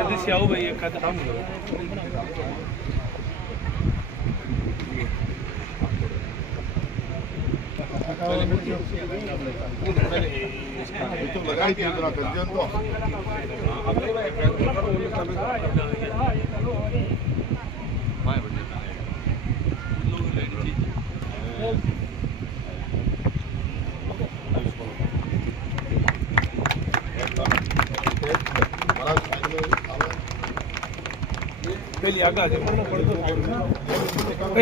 सदस्य आओ भाई एक काम करो लगाई थी इतना कर दिया तो पहले आगे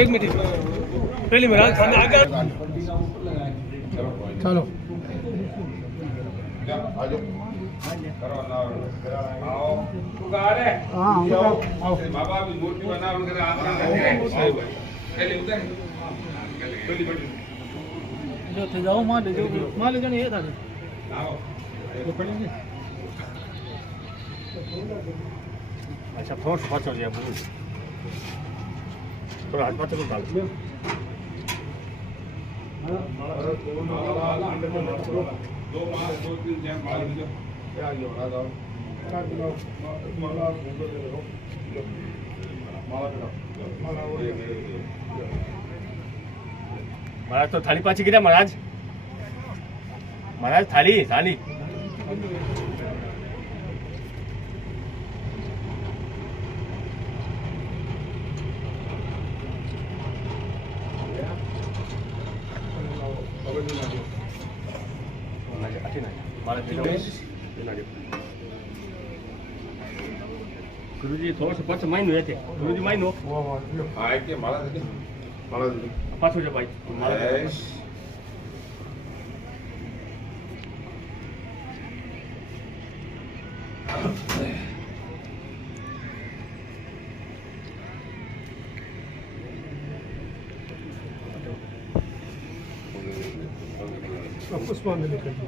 एक मिनट पहले महाराज खाने आगे चलो आजो आओ आओ बाबा भी मूर्ति बना उनके आसना पहले उधर जो थे जाओ मां ले जाओ ये था आओ ये पड़ेंगे अच्छा थोड़ा सा पाँच हो गया थोड़ा हाथ पाँच डाल दो मास दो तीन जैन मार दो क्या ये बना दो माला भूल दे दो माला वो ये महाराज तो थाली पाँच गिरा महाराज महाराज थाली थाली गुरुजी थोड़ा सा पाँच माइन हुए थे गुरुजी माइन हो आए के माला दे पाँच हो जाए भाई यस पुष्पांजलि कर दो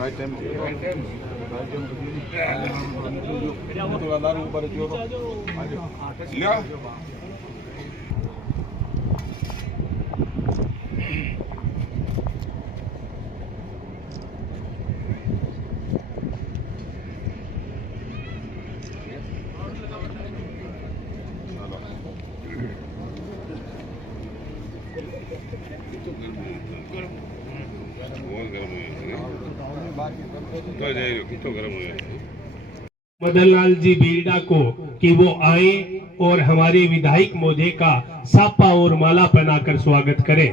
राइट टाइम थोड़ा दारू ऊपर लिया मदन लाल जी बीरडा को कि वो आए और हमारे विधायक महोदय का सापा और माला पहनाकर स्वागत करें।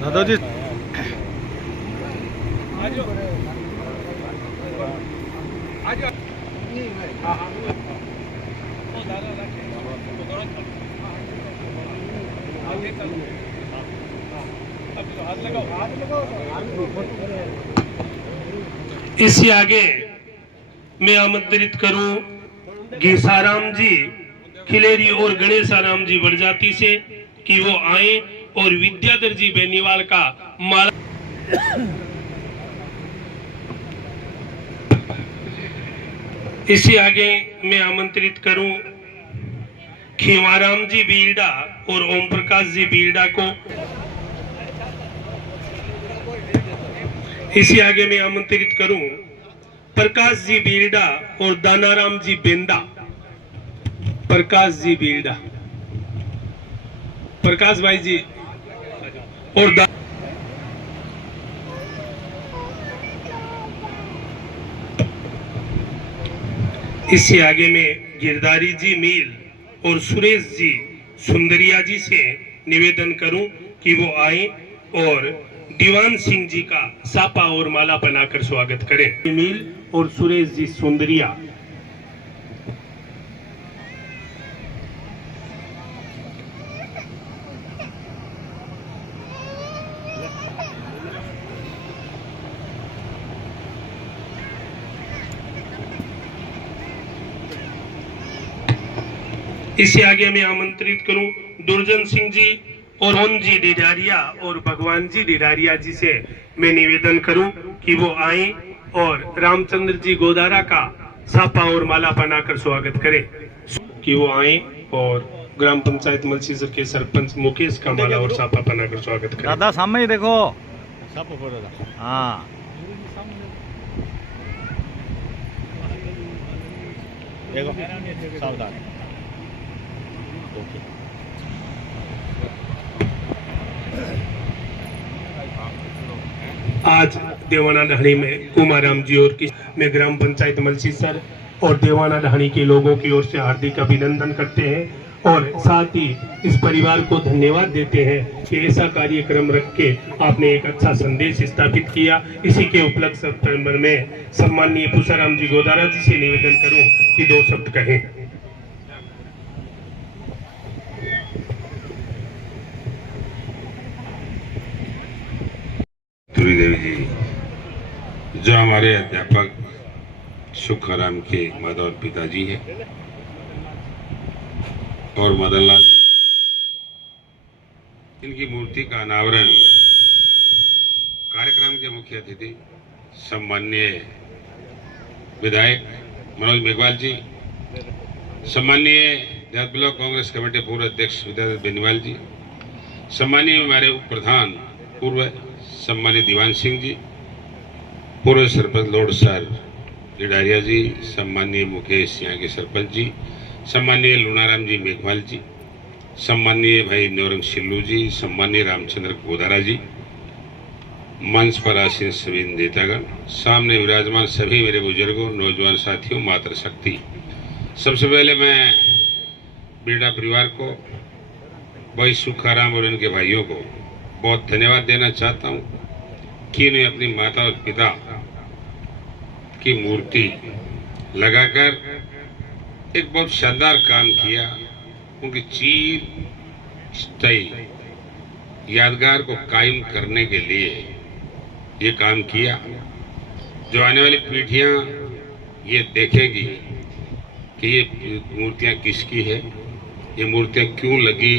दादाजी इससे आगे मैं आमंत्रित करूं गेसाराम जी खिलेरी और गणेशाराम जी बड़जाती से कि वो आए और विद्याधर जी बेनीवाल का माला इससे आगे मैं आमंत्रित करूं खीवाराम जी बीरडा और ओम प्रकाश जी बीरडा को। इससे आगे मैं आमंत्रित करूं प्रकाश जी बीरडा और दानाराम जी बेंदा। प्रकाश जी बीरडा, प्रकाश भाई जी और इससे आगे में गिरधारी जी मील और सुरेश जी सुंदरिया जी से निवेदन करूं कि वो आए और दीवान सिंह जी का सापा और माला बनाकर स्वागत करें। नील और सुरेश जी सुंदरिया। इससे आगे मैं आमंत्रित करूं दुर्जन सिंह जी और मोहन जी डिडारिया और भगवान जी डिडारिया जी से मैं निवेदन करूं कि वो आए और रामचंद्र जी गोदारा का सापा और माला बनाकर स्वागत करें। कि वो आए और ग्राम पंचायत मलसीसर के सरपंच मुकेश का माला और सापा बनाकर स्वागत करें। दादा सामने ही देखो। हाँ देखो सावधान। आज देवाना ढाणी में कुमाराम जी और में ग्राम पंचायत मलसीसर और देवाना ढाणी के लोगों की ओर से हार्दिक अभिनंदन करते हैं और साथ ही इस परिवार को धन्यवाद देते हैं कि ऐसा कार्यक्रम रख के आपने एक अच्छा संदेश स्थापित किया। इसी के उपलक्ष्य सप्ताह में सम्माननीय पूसाराम जी गोदारा जी से निवेदन करूं कि 2 शब्द कहें। देवी जी जो हमारे अध्यापक सुखाराम के माता और पिताजी हैं और मदन लाल जी, इनकी मूर्ति का अनावरण कार्यक्रम के मुख्य अतिथि सम्माननीय विधायक मनोज मेघवाल जी, सम्माननीय देहात ब्लॉक कांग्रेस कमेटी पूर्व अध्यक्ष विद्याधर बेनीवाल जी, सम्माननीय हमारे उप प्रधान पूर्व सम्मानित दीवान सिंह जी, पूर्व सरपंच लॉर्ड सर डिडारिया जी, सम्माननीय मुकेश यहाँ के सरपंच जी, सम्माननीय लुनाराम जी मेघवाल जी, सम्माननीय भाई न्योरंग सिल्लू जी, सम्माननीय रामचंद्र गोदारा जी, मंच पर आसीन सभी नेतागण, सामने विराजमान सभी मेरे बुजुर्गों, नौजवान साथियों, मातृशक्ति। सबसे पहले मैं बीड़ा परिवार को, भाई सुखाराम और इनके भाइयों को बहुत धन्यवाद देना चाहता हूँ कि इन्हें अपनी माता और पिता की मूर्ति लगाकर एक बहुत शानदार काम किया। उनकी चिरस्थायी यादगार को कायम करने के लिए ये काम किया। जो आने वाली पीढ़ियां ये देखेगी कि ये मूर्तियां किसकी है, ये मूर्तियां क्यों लगी,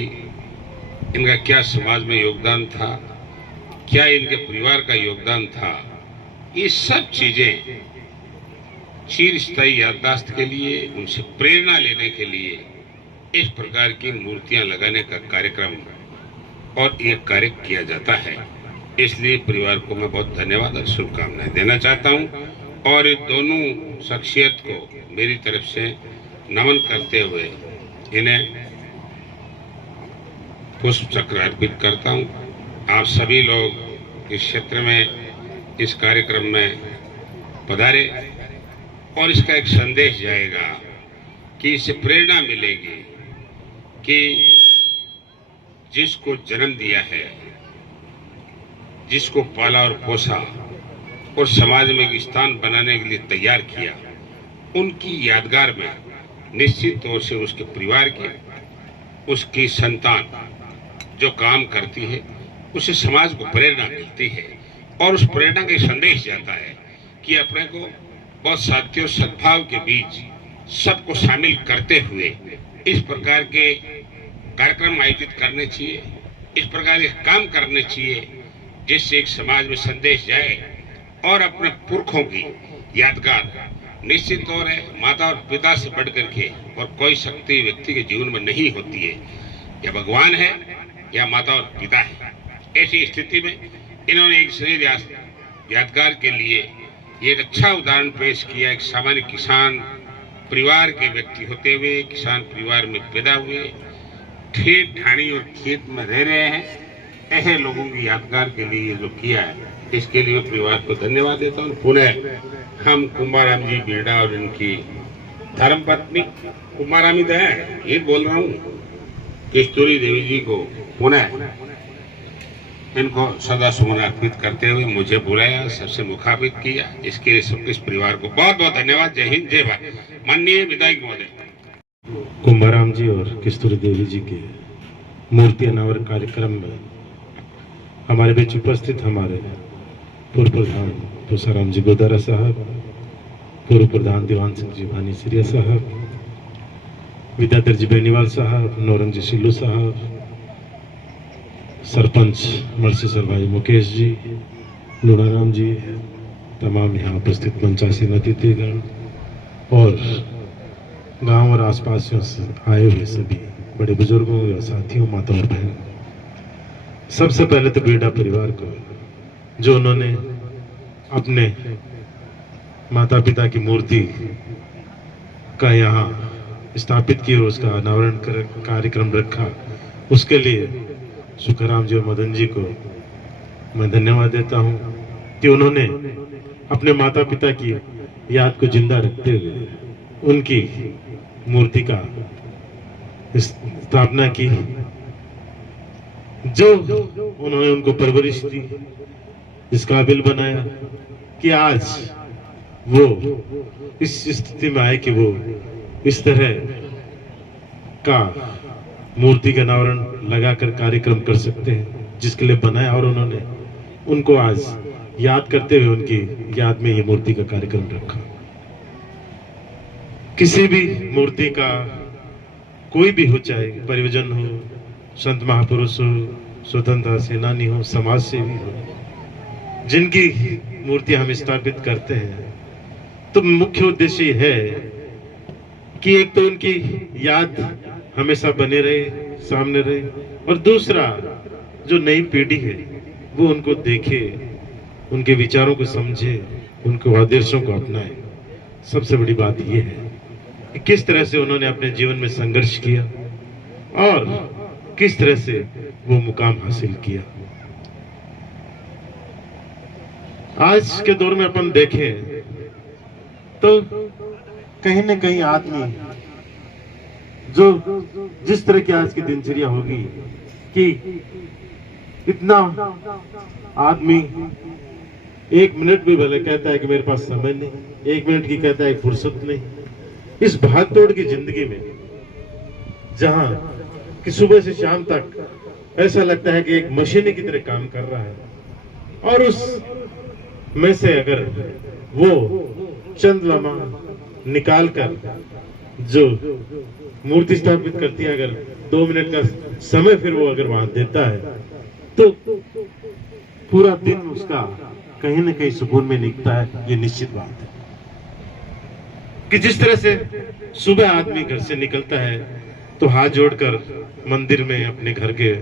इनका क्या समाज में योगदान था, क्या इनके परिवार का योगदान था, ये सब चीजें चिरस्थायी याददाश्त के लिए, उनसे प्रेरणा लेने के लिए इस प्रकार की मूर्तियां लगाने का कार्यक्रम और ये कार्य किया जाता है। इसलिए परिवार को मैं बहुत धन्यवाद और शुभकामनाएं देना चाहता हूं और इन दोनों शख्सियत को मेरी तरफ से नमन करते हुए इन्हें पुष्प चक्र अर्पित करता हूं। आप सभी लोग इस क्षेत्र में इस कार्यक्रम में पधारे और इसका एक संदेश जाएगा कि इससे प्रेरणा मिलेगी कि जिसको जन्म दिया है, जिसको पाला और पोसा और समाज में एक स्थान बनाने के लिए तैयार किया, उनकी यादगार में निश्चित तौर से उसके परिवार के, उसकी संतान जो काम करती है, उससे समाज को प्रेरणा मिलती है और उस प्रेरणा का संदेश जाता है कि अपने को बहुत साथी और सद्भाव के बीच सबको शामिल करते हुए इस प्रकार के कार्यक्रम आयोजित करने चाहिए, इस प्रकार के काम करने चाहिए जिससे एक समाज में संदेश जाए और अपने पुरखों की यादगार निश्चित तौर है माता और पिता से बढ़ करके और कोई शक्ति व्यक्ति के जीवन में नहीं होती है, या भगवान है या माता और पिता है। ऐसी स्थिति में इन्होंने एक शरीर यादगार के लिए ये एक अच्छा उदाहरण पेश किया। एक सामान्य किसान परिवार के व्यक्ति होते हुए, किसान परिवार में पैदा हुए, खेत ढाणी और खेत में रह रहे हैं, ऐसे लोगों की यादगार के लिए जो किया है, इसके लिए परिवार को धन्यवाद देता हूँ। पुनः हम कुमाराम जी बीड़ा और इनकी धर्मपत्नी कुमारामी है, ये बोल रहा हूँ, केस्तूरी देवी जी को पुनः इनको सदा सुमन अर्पित करते हुए मुझे बुलाया, सबसे मुखातिब किया। इसके लिए सबके इस परिवार को बहुत बहुत धन्यवाद। जय हिंद, जय भारत। माननीय विधायक महोदय, कुंभाराम जी और किस्तूरी देवी जी के मूर्ति अनावरण कार्यक्रम में हमारे बीच उपस्थित हमारे पूर्व प्रधान तुषाराम जी गोदारा साहब, पूर्व प्रधान दीवान सिंह जी भानी सिरिया साहब, विद्याधर जी बेनीवाल साहब, नौरंग जी सिल्लू साहब, सरपंच मलसीसर भाई मुकेश जी, लूणाराम जी, तमाम यहाँ उपस्थित मंचासीन अतिथिगण और गांव और आसपासियों से आए हुए सभी बड़े बुजुर्गों या साथियों, माता और बहन, सबसे पहले तो बेड़ा परिवार को, जो उन्होंने अपने माता पिता की मूर्ति का यहाँ स्थापित की और उसका अनावरण कार्यक्रम रखा, उसके लिए सुखराम जी और मदन जी को मैं धन्यवाद देता हूँ कि उन्होंने अपने माता पिता की याद को जिंदा रखते हुए उनकी मूर्ति का स्थापना की। जो उन्होंने उनको परवरिश दी, इस काबिल बनाया कि आज वो इस स्थिति में आए कि वो इस तरह का मूर्ति का अनावरण लगाकर कार्यक्रम कर सकते हैं, जिसके लिए बनाया। और उन्होंने उनको आज याद करते हुए उनकी याद में ये मूर्ति का कार्यक्रम रखा। किसी भी मूर्ति का कोई भी हो, चाहे परिवजन हो, संत महापुरुष हो, स्वतंत्रता सेनानी हो, समाज सेवी हो, जिनकी मूर्ति हम स्थापित करते हैं, तो मुख्य उद्देश्य ये है कि एक तो उनकी याद हमेशा बने रहे, सामने रहे, और दूसरा जो नई पीढ़ी है वो उनको देखे, उनके विचारों को समझे, उनके आदर्शों को अपनाए। सबसे बड़ी बात यह है कि किस तरह से उन्होंने अपने जीवन में संघर्ष किया और किस तरह से वो मुकाम हासिल किया। आज के दौर में अपन देखें तो कहीं न कहीं आदमी जो जिस तरह की आज की दिनचर्या होगी कि इतना आदमी एक मिनट भी भले कहता है कि मेरे पास समय नहीं, एक मिनट की कहता है फुर्सत नहीं। इस भागदौड़ की जिंदगी में जहां कि सुबह से शाम तक ऐसा लगता है कि एक मशीन की तरह काम कर रहा है, और उस में से अगर वो चंद लम्हा निकाल कर जो मूर्ति स्थापित करती है, अगर 2 मिनट का समय फिर वो अगर वहां देता है, तो पूरा दिन उसका कहीं न कहीं सुकून में निकलता है। ये निश्चित बात है कि जिस तरह से सुबह आदमी घर से निकलता है तो हाथ जोड़कर मंदिर में अपने घर के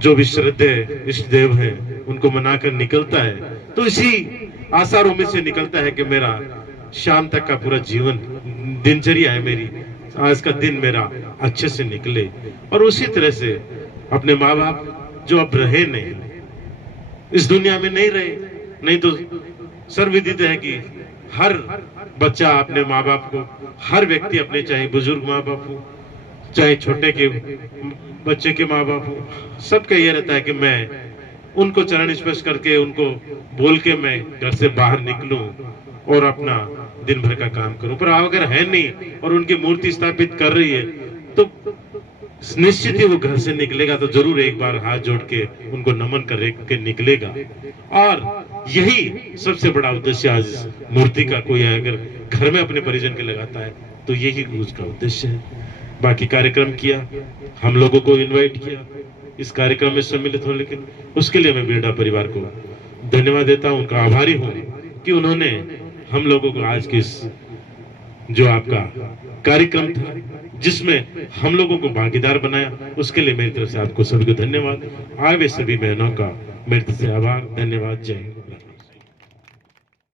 जो भी श्रद्धेय इष्ट देव हैं उनको मनाकर निकलता है, तो इसी आसारों में से निकलता है कि मेरा शाम तक का पूरा जीवन दिनचर्या है, मेरी आज का दिन मेरा अच्छे से निकले। और उसी तरह से अपने माँ बाप जो अब रहे नहीं, इस दुनिया में नहीं रहे, नहीं तो सर्वविदित है कि हर बच्चा अपने माँ बाप को, हर व्यक्ति अपने, चाहे बुजुर्ग माँ बाप हो, चाहे छोटे के बच्चे के माँ बाप हो, सबका यह रहता है कि मैं उनको चरण स्पर्श करके, उनको बोल के मैं घर से बाहर निकलूं और अपना दिन भर का काम करूं। पर अगर है नहीं और उनकी मूर्ति स्थापित कर रही है, तो निश्चित ही वो घर से निकलेगा तो जरूर एक बार हाथ जोड़ के उनको नमन करके निकलेगा। और यही सबसे बड़ा उद्देश्य आज मूर्ति का, कोई अगर घर में अपने परिजन के लगाता है तो यही उसका उद्देश्य है। बाकी कार्यक्रम किया, हम लोगों को इनवाइट किया इस कार्यक्रम में सम्मिलित हो, लेकिन उसके लिए मैं बेड़ा परिवार को धन्यवाद देता हूं, उनका आभारी हूं कि उन्होंने हम लोगों को आज के इस जो आपका कार्यक्रम था जिसमें हम लोगों को भागीदार बनाया, उसके लिए मेरी तरफ से आपको सभी को धन्यवाद। आए हुए सभी बहनों का मेरी तरफ से आभार, धन्यवाद। जय हिंद।